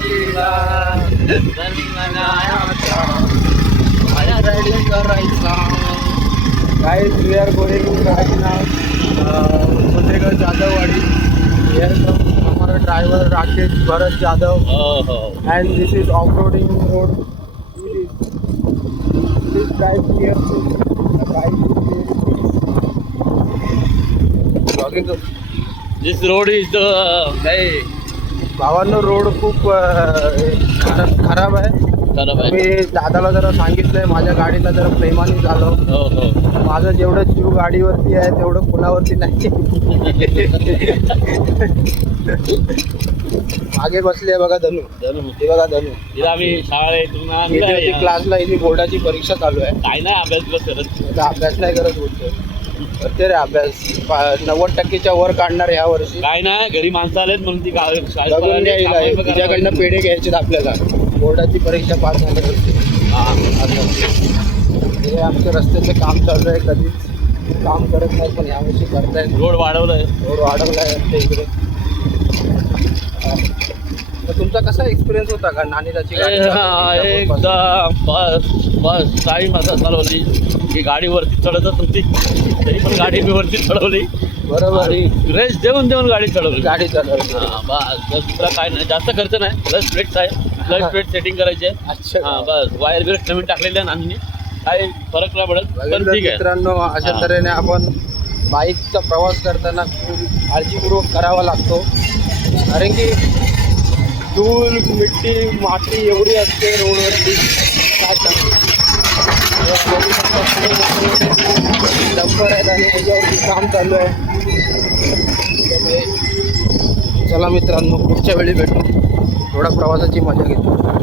दिला माझ्या रायडिंग करायचा. Guys we are going right now Fatehgarh Jadhavwadi. Here come हमारा driver Rakesh Bharat Jadhav and this is off-roading road. Please drive careful. The bike is vlogging. This road is the भावांनो road खूप खराब आहे. खराब आहे. मी दादाला जरा सांगितलंय माझ्या गाडीला जरा प्रेमाने झालो. माझं जेवढं जीव गाडीवरती आहे तेवढं कुणावरती नाही. मागे बसली आहे बघा धनू. हे बघा धनू. आम्ही शाळेत क्लासला इथे बोर्डाची परीक्षा चालू आहे. काय नाही अभ्यास करत. अभ्यास नाही करत बोलतोय. करते रे अभ्यास. 90% वर काढणार ह्या वर्षी. काय नाही घरी माणसं आलेत म्हणून ती बघून घ्यायला तिच्याकडनं पेढे घ्यायचे आपल्याला. बोर्डाची परीक्षा पास झाल्यावरती. हे आमच्या रस्त्याचं काम चालू आहे. कधीच काम करत नाही पण यावर्षी करतायत. रोड वाढवलाय. रोड वाढवलाय आमच्या इकडे. तर तुमचा कसा एक्सपिरियन्स होता का नानीदाची गाडी एकदा बस टाईम असा चालवली की गाडी वरती चढतच नव्हती. तरी पण गाडी मी वरती चढवली. बरोबर. रेस देऊन गाडी चढवली. गाडी चालवली. बस दुसरा काय नाही. जास्त खर्च नाही. प्लस प्लेट्स आहे. प्लस प्लेट सेटिंग करायची आहे. अच्छा. बस वायर बिर नवीन टाकलेले आहे नानीने. काय फरक नाही पडत पण ठीक आहे. मित्रांनो अशा तऱ्हेने आपण बाईकचा प्रवास करताना खूप काळजीपूर्वक करावा लागतो. कारण की धूळ मिट्टी माती एवढी असते रोडवरती. काय डंपर आहेत आणि याच्यावरती काम चालू आहे. चला मित्रांनो पुढच्या वेळी भेटू. थोडा प्रवासाची मजा घेतो.